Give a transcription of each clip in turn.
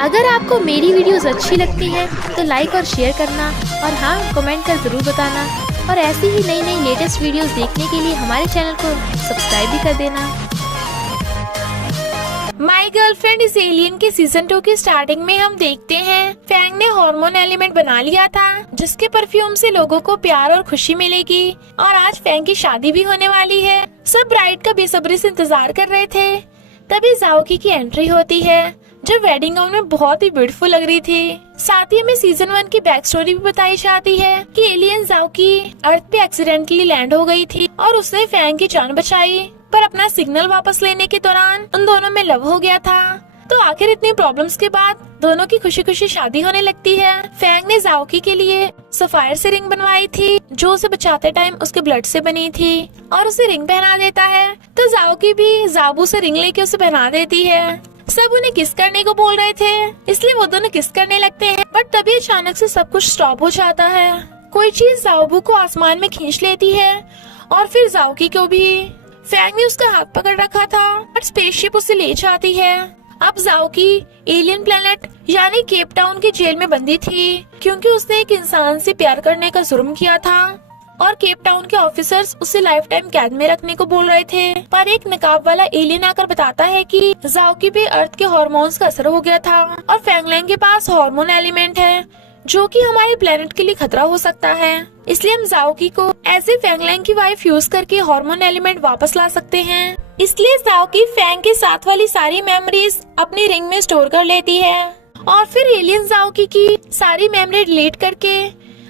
अगर आपको मेरी वीडियोस अच्छी लगती है तो लाइक और शेयर करना, और हाँ, कमेंट कर ज़रूर बताना। और ऐसी ही नई नई लेटेस्ट वीडियोस देखने के लिए हमारे चैनल को सब्सक्राइब भी कर देना। माई गर्लफ्रेंड इस एलियन के सीजन 2 की स्टार्टिंग में हम देखते हैं फैंग ने हार्मोन एलिमेंट बना लिया था, जिसके परफ्यूम से लोगों को प्यार और खुशी मिलेगी। और आज फैंग की शादी भी होने वाली है। सब ब्राइड का बेसब्री से इंतजार कर रहे थे। तभी जाओकी की एंट्री होती है, जो वेडिंग गाउन में बहुत ही ब्यूटीफुल लग रही थी। साथ ही हमें सीजन 1 की बैक स्टोरी भी बताई जाती है कि एलियन जाओकी अर्थ पे एक्सीडेंटली लैंड हो गई थी और उसने फैंग की जान बचाई, पर अपना सिग्नल वापस लेने के दौरान उन दोनों में लव हो गया था। तो आखिर इतनी प्रॉब्लम्स के बाद दोनों की खुशी खुशी शादी होने लगती है। फैंग ने जाओकी के लिए सफायर से रिंग बनवाई थी, जो उसे बचाते टाइम उसके ब्लड से बनी थी, और उसे रिंग पहना देता है। तो जाओकी भी जाबू से रिंग लेके उसे पहना देती है। सब उन्हें किस करने को बोल रहे थे, इसलिए वो दोनों किस करने लगते हैं। बट तभी अचानक से सब कुछ स्टॉप हो जाता है। कोई चीज जाओबू को आसमान में खींच लेती है, और फिर जाओकी को भी। फैंग ने उसका हाथ पकड़ रखा था और स्पेसशिप उसे ले जाती है। अब जाओकी एलियन प्लेनेट यानी केप टाउन की जेल में बंदी थी, क्योंकि उसने एक इंसान से प्यार करने का जुर्म किया था, और केप टाउन के ऑफिसर्स उसे लाइफ टाइम कैद में रखने को बोल रहे थे। पर एक नकाब वाला एलियन आकर बताता है कि जाओकी पे अर्थ के हार्मोन्स का असर हो गया था, और फैंगलैंग के पास हार्मोन एलिमेंट है, जो कि हमारे प्लेनेट के लिए खतरा हो सकता है। इसलिए हम जाओकी को ऐसे फैंगलैंग की वाइफ यूज करके हार्मोन एलिमेंट वापस ला सकते हैं। इसलिए जाओकी फैंग के साथ वाली सारी मेमोरीज अपनी रिंग में स्टोर कर लेती है, और फिर एलियन जाओकी की सारी मेमोरी डिलीट करके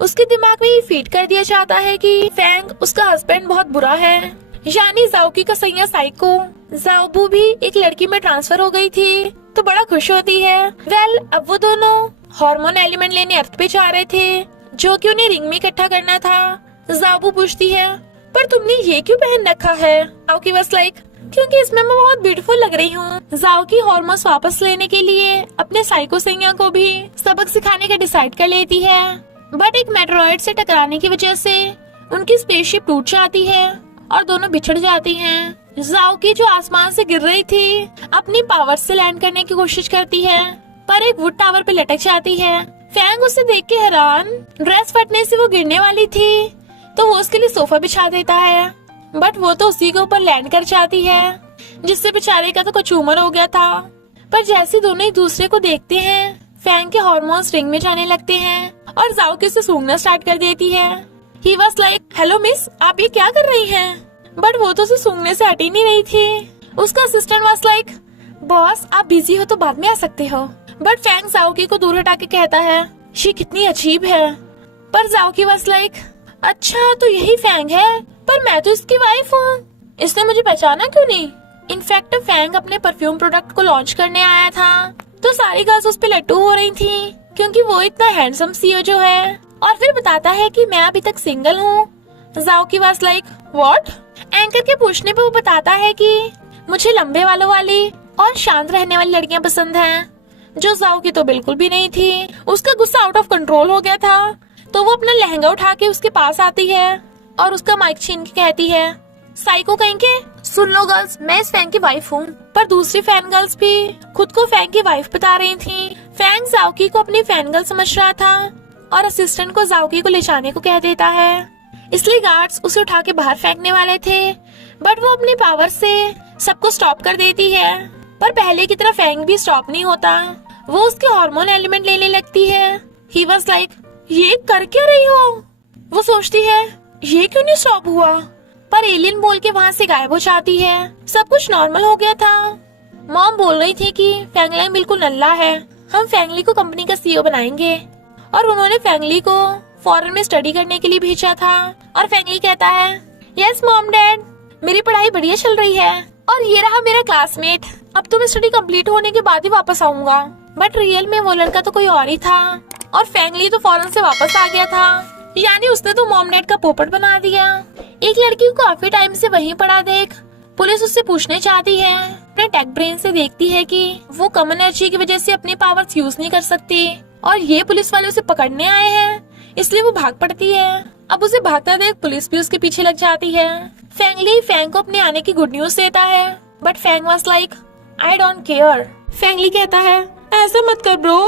उसके दिमाग में ये फीड कर दिया जाता है कि फैंग उसका हस्बैंड बहुत बुरा है, यानी जाओकी का सैया साइको। जाओबू भी एक लड़की में ट्रांसफर हो गई थी, तो बड़ा खुश होती है। अब वो दोनों हार्मोन एलिमेंट लेने अर्थ पे जा रहे थे, जो कि उन्हें रिंग में इकट्ठा करना था। जाओबू पूछती है, पर तुमने ये क्यों पहन रखा है? जाओकी बस लाइक, क्योंकि इसमें मैं बहुत ब्यूटीफुल लग रही हूँ। जाओकी हार्मोन्स वापस लेने के लिए अपने साइको सैया को भी सबक सिखाने का डिसाइड कर लेती है। बट एक मेट्रोइड से टकराने की वजह से उनकी स्पेसशिप टूट जाती है और दोनों बिछड़ जाती हैं। जाओकी जो आसमान से गिर रही थी, अपनी पावर से लैंड करने की कोशिश करती है, पर एक वुड टावर पे लटक जाती है। फैंग उसे देख के हैरान, ड्रेस फटने से वो गिरने वाली थी, तो वो उसके लिए सोफा बिछा देता है, बट वो तो उसी के ऊपर लैंड कर जाती है, जिससे बेचारे का तो कुछ उम्र हो गया था। पर जैसे दोनों एक दूसरे को देखते हैं, फैंग के हार्मोन्स रिंग में जाने लगते हैं, और जाओकी से सूंघना स्टार्ट कर देती है। He was like, hello miss, आप ये क्या कर रही हैं? बट वो तो उसे सूंघने से हट ही नहीं रही थी। उसका असिस्टेंट वाज लाइक, बॉस आप बिजी हो तो बाद में आ सकते हो। बट फैंग जाओकी को दूर हटा के कहता है, ये कितनी अजीब है। पर जाओकी वाज लाइक, अच्छा तो यही फैंग है, पर मैं तो इसकी वाइफ हूँ, इसने मुझे पहचाना क्यों नहीं? इनफैक्ट फैंग अपने परफ्यूम प्रोडक्ट को लॉन्च करने आया था, तो सारी गर्ल्स उस पे लट्टू हो रही थी, क्योंकि वो इतना हैंडसम सीईओ जो है। और फिर बताता है कि मैं अभी तक सिंगल हूँ। जाओकी वाज लाइक, व्हाट? एंकर के पूछने पे वो बताता है कि मुझे लंबे बालों वाली और शांत रहने वाली लड़कियां पसंद हैं, जो जाओकी तो बिल्कुल भी नहीं थी। उसका गुस्सा आउट ऑफ कंट्रोल हो गया था, तो वो अपना लहंगा उठा के उसके पास आती है और उसका माइक छीन के कहती है, साइको कहेंगे, सुन लो गर्ल्स, मैं इस फैंग की वाइफ हूँ। पर दूसरी फैन गर्ल्स भी खुद को फैंग की वाइफ बता रही थी। फैंग जाओकी को अपनी फैन गर्ल समझ रहा था, और असिस्टेंट को जाओकी को ले जाने को कह देता है। इसलिए गार्ड्स उसे उठा के बाहर फेंकने वाले थे, बट वो अपनी पावर से सबको स्टॉप कर देती है। पर पहले की तरह फैंग भी स्टॉप नहीं होता, वो उसके हार्मोन एलिमेंट लेने लगती है। ही वाज लाइक, ये कर क्या रही हो? वो सोचती है, ये क्यों नहीं स्टॉप हुआ? पर एलियन बोल के वहाँ से गायब हो जाती है। सब कुछ नॉर्मल हो गया था। मॉम बोल रही थी कि फैंगलैंग बिल्कुल नल्ला है, हम फैंगली को कंपनी का सीईओ बनाएंगे, और उन्होंने फैंगली को फॉरेन में स्टडी करने के लिए भेजा था। और फैंगली कहता है, यस मॉम डैड, मेरी पढ़ाई बढ़िया चल रही है, और ये रहा मेरा क्लासमेट, अब तो मैं स्टडी कंप्लीट होने के बाद ही वापस आऊंगा। बट रियल में वो लड़का तो कोई और ही था, और फैंगली तो फॉरेन से वापस आ गया था, यानी उसने तो मॉम डैड का पोपट बना दिया। एक लड़की को काफी टाइम से वहीं पड़ा देख पुलिस उससे पूछने चाहती है। अपने टेक ब्रेन से देखती है कि वो कम एनर्जी की वजह से अपनी पावर्स यूज नहीं कर सकती, और ये पुलिस वाले उसे पकड़ने आए हैं, इसलिए वो भाग पड़ती है। अब उसे भागता देख पुलिस भी उसके पीछे लग जाती है। फैंगली फैंग को अपने आने की गुड न्यूज देता है, but Fang was like, I don't care. फैंगली कहता है, ऐसा मत कर ब्रो,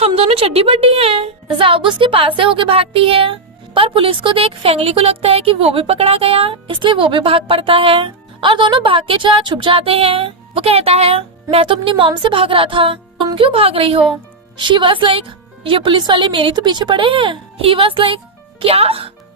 हम दोनों चड्डी बड्डी हैं। जाओबू उसके पास से होके भागती है, पर पुलिस को देख फेंगली को लगता है कि वो भी पकड़ा गया, इसलिए वो भी भाग पड़ता है और दोनों भाग के जहाँ छुप जाते हैं। वो कहता है, मैं तो अपनी मॉम से भाग रहा था, तुम क्यों भाग रही हो? शी वाज लाइक, ये पुलिस वाले मेरी तो पीछे पड़े हैं। ही वाज लाइक, क्या?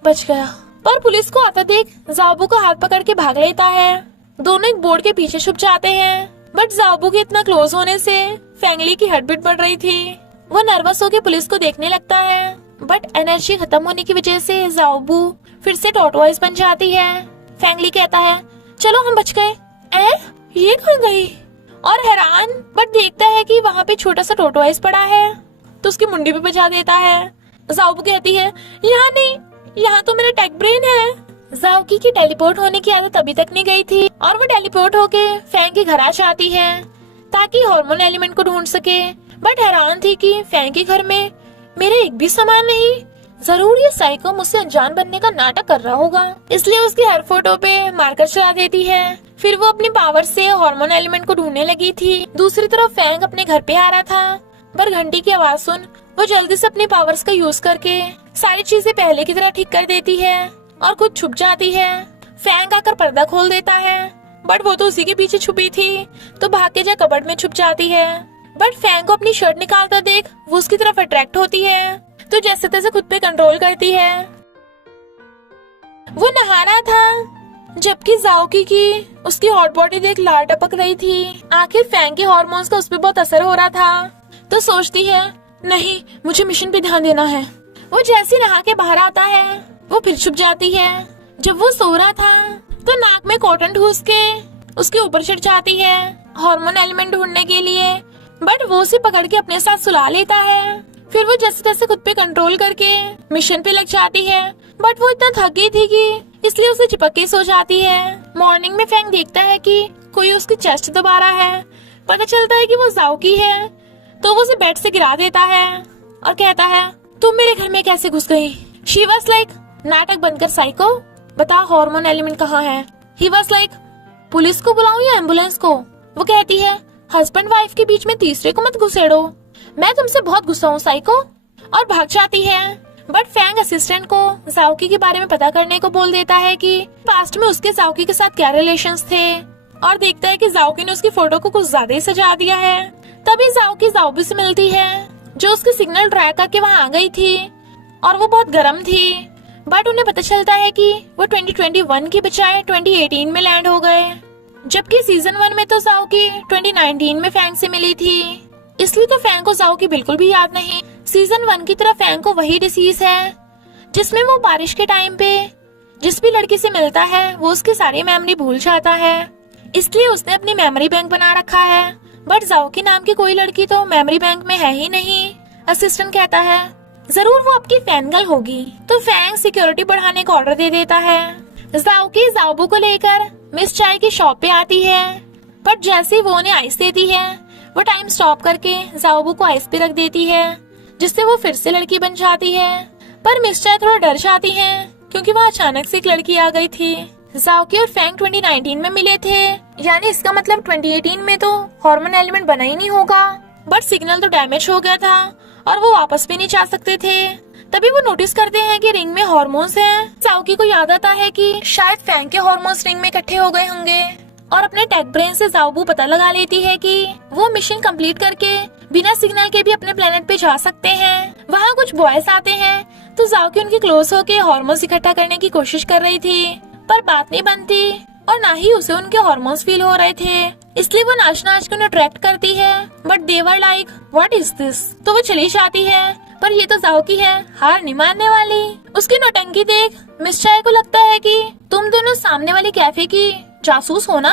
बच गया। पर पुलिस को आता देख जाओबू का हाथ पकड़ के भाग लेता है। दोनों एक बोर्ड के पीछे छुप जाते हैं, बट जाओबू के इतना क्लोज होने से फेंगली की हार्ट बीट बढ़ रही थी। वो नर्वस होकर पुलिस को देखने लगता है, बट एनर्जी खत्म होने की वजह से जाओबू फिर से टॉर्टोइस बन जाती है। फेंगली कहता है, चलो हम बच गए। ये कहाँ गई? और हैरान बट देखता है कि वहाँ पे छोटा सा टॉर्टोइस पड़ा है, तो उसकी मुंडी पे बजा देता है। जाओबू कहती है, यहाँ नहीं, यहाँ तो मेरा टेक ब्रेन है। जाओकी की टेलीपोर्ट होने की आदत अभी तक नहीं गई थी और वो टेलीपोर्ट होके फैंग के घर आ जाती है ताकि हार्मोन एलिमेंट को ढूंढ सके। बट हैरान थी कि फैंग के घर में मेरे एक भी सामान नहीं। जरूर ये साइको मुझसे अनजान बनने का नाटक कर रहा होगा, इसलिए उसकी हर फोटो पे मार्कर चला देती है। फिर वो अपनी पावर से हार्मोन एलिमेंट को ढूंढने लगी थी। दूसरी तरफ फैंग अपने घर पे आ रहा था, पर घंटी की आवाज सुन वो जल्दी से अपनी पावर्स का यूज करके सारी चीजें पहले की तरह ठीक कर देती है और खुद छुप जाती है। फैंग आकर पर्दा खोल देता है, बट वो तो उसी के पीछे छुपी थी, तो भाग के जा कबर्ड में छुप जाती है। बट फैंग को अपनी शर्ट निकालता देख वो उसकी तरफ अट्रैक्ट होती है, तो जैसे तैसे खुद पे कंट्रोल करती है। वो नहा रहा था, जबकि जाओकी की उसकी हॉट बॉडी देख लार टपक रही थी। आखिर फैंग के हार्मोन्स का उस पर बहुत असर हो रहा था, तो सोचती है, नहीं मुझे मिशन पे ध्यान देना है। वो जैसे नहा के बाहर आता है वो फिर छुप जाती है। जब वो सो रहा था तो नाक में कॉटन ठूस के उसके ऊपर चढ़ जाती है हार्मोन एलिमेंट ढूंढने के लिए, बट वो उसे पकड़ के अपने साथ सुला लेता है। फिर वो जैसे तैसे खुद पे कंट्रोल करके मिशन पे लग जाती है, बट वो इतना थक गई थी कि इसलिए उसे चिपक के सो जाती है। मॉर्निंग में फैंग देखता है कि कोई उसकी चेस्ट दबा रहा है। पता चलता है कि वो जाओकी है, तो वो उसे बेड से गिरा देता है और कहता है, तुम मेरे घर में कैसे घुस गई? शी वाज लाइक, नाटक बंद कर साइको, बता हार्मोन एलिमेंट कहाँ है? ही वाज लाइक, पुलिस को बुलाऊं या एम्बुलेंस को? वो कहती है, हस्बैंड वाइफ के बीच में तीसरे को मत घुसेड़ो, मैं तुमसे बहुत गुस्सा हूँ साइको, और भाग जाती है। बट फैंग असिस्टेंट को जाओकी के बारे में पता करने को बोल देता है कि पास्ट में उसके जाओकी के साथ क्या रिलेशंस थे, और देखता है कि जाओकी ने उसकी फोटो को कुछ ज्यादा ही सजा दिया है। तभी जाओकी जाओबू से मिलती है, जो उसके सिग्नल ट्रैक करके वहाँ आ गई थी और वो बहुत गर्म थी। बट उन्हें पता चलता है कि वो 2021 की बजाय 2018 में लैंड हो गए, जबकि सीजन 1 में तो जाओकी 2019 में फैंग से मिली थी, इसलिए तो फैंग को जाओकी बिल्कुल भी याद नहीं। सीजन 1 की तरह फैंग को वही डिसीज है जिसमें वो बारिश के टाइम पे जिस भी लड़की से मिलता है वो उसकी सारी मेमोरी भूल जाता है, इसलिए उसने अपनी मेमोरी बैंक बना रखा है। बट जाओकी नाम की कोई लड़की तो मेमोरी बैंक में है ही नहीं। असिस्टेंट कहता है, जरूर वो आपकी फैनगर्ल होगी, तो फैंग सिक्योरिटी बढ़ाने का ऑर्डर दे देता है। जाओकी जाओबू को लेकर मिस चाय की शॉप पे आती है, बट जैसे ही वो उन्हें आइस देती है वो टाइम स्टॉप करके जाओबू को आइस पे रख देती है, जिससे वो फिर से लड़की बन जाती है। पर मिस चाय थोड़ा डर जाती है क्योंकि वहाँ अचानक से एक लड़की आ गई थी। जाओकी और फैंग 2019 में मिले थे, यानी इसका मतलब 2018 में तो हार्मोन एलिमेंट बना ही नहीं होगा। बट सिग्नल तो डैमेज हो गया था और वो वापस भी नहीं जा सकते थे। तभी वो नोटिस करते हैं कि रिंग में हार्मोन्स हैं। जाओकी को याद आता है कि शायद फैंग के हार्मोन्स रिंग में इकट्ठे हो गए होंगे, और अपने टेक ब्रेन से जाओबू पता लगा लेती है कि वो मिशन कंप्लीट करके बिना सिग्नल के भी अपने प्लेनेट पे जा सकते हैं। वहाँ कुछ बॉयज आते हैं, तो जाओकी उनके क्लोज होके हार्मोन्स इकट्ठा करने की कोशिश कर रही थी, पर बात नहीं बनती और ना ही उसे उनके हार्मोन्स फील हो रहे थे, इसलिए वो नाच नाच के उन्हें अट्रैक्ट करती है। But they were like, what is this? तो वो चली जाती है, पर ये तो जाओकी है, हार नहीं मानने वाली। उसकी नौटंकी देख मिस चाय को लगता है कि तुम दोनों सामने वाली कैफे की जासूस हो ना,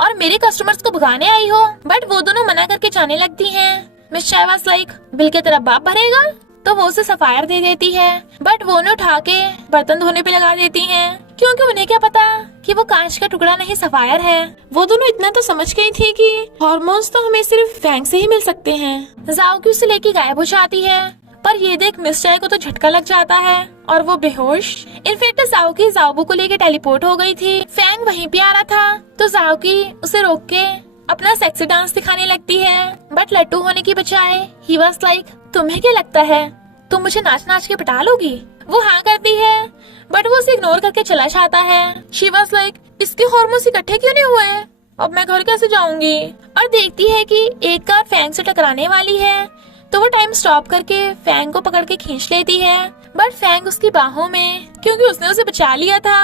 और मेरे कस्टमर्स को भगाने आई हो। बट वो दोनों मना करके जाने लगती हैं। मिस चाय वाज लाइक, बिल के तरफ बाप भरेगा, तो वो उसे सफायर दे देती है। बट वो उन्हें उठा के बर्तन धोने पे लगा देती हैं, क्योंकि उन्हें क्या पता कि वो कांच का टुकड़ा नहीं सफायर है। वो दोनों इतना तो समझ गई थी कि हार्मोन्स तो हमें सिर्फ फैंग से ही मिल सकते हैं। जाओकी उसे लेके गायब हो जाती है, पर ये देख मिस चाय को तो झटका लग जाता है और वो बेहोश। इनफैक्ट जाओकी जाओबू को लेके टेलीपोर्ट हो गई थी। फैंग वहीं पे आ रहा था, तो जाओकी उसे रोक के अपना सेक्सी डांस दिखाने लगती है। बट लट्टू होने की बजाय ही वाज लाइक, तुम्हें क्या लगता है तुम मुझे नाच नाच के पटा लोगी? वो हाँ करती है, बट वो उसे इग्नोर करके चला जाता है। शी वाज लाइक, इसके हार्मोन्स इकट्ठे क्यों नहीं हुए? अब मैं घर कैसे जाऊंगी? और देखती है कि एक कार फैंग से टकराने वाली है, तो वो टाइम स्टॉप करके फैंग को पकड़ के खींच लेती है। बट फैंग उसकी बाहों में, क्योंकि उसने उसे बचा लिया था,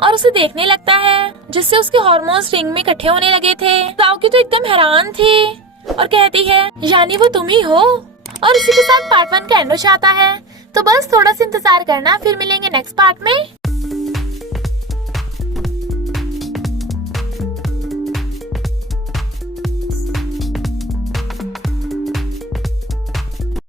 और उसे देखने लगता है, जिससे उसके हार्मोन्स रिंग में इकट्ठे होने लगे थे। साओकी तो एकदम हैरान थी और कहती है, यानी वो तुम ही हो? और इसी के साथ पार्ट 1 का एंड हो जाता है। तो बस थोड़ा सा इंतजार करना, फिर मिलेंगे नेक्स्ट पार्ट में।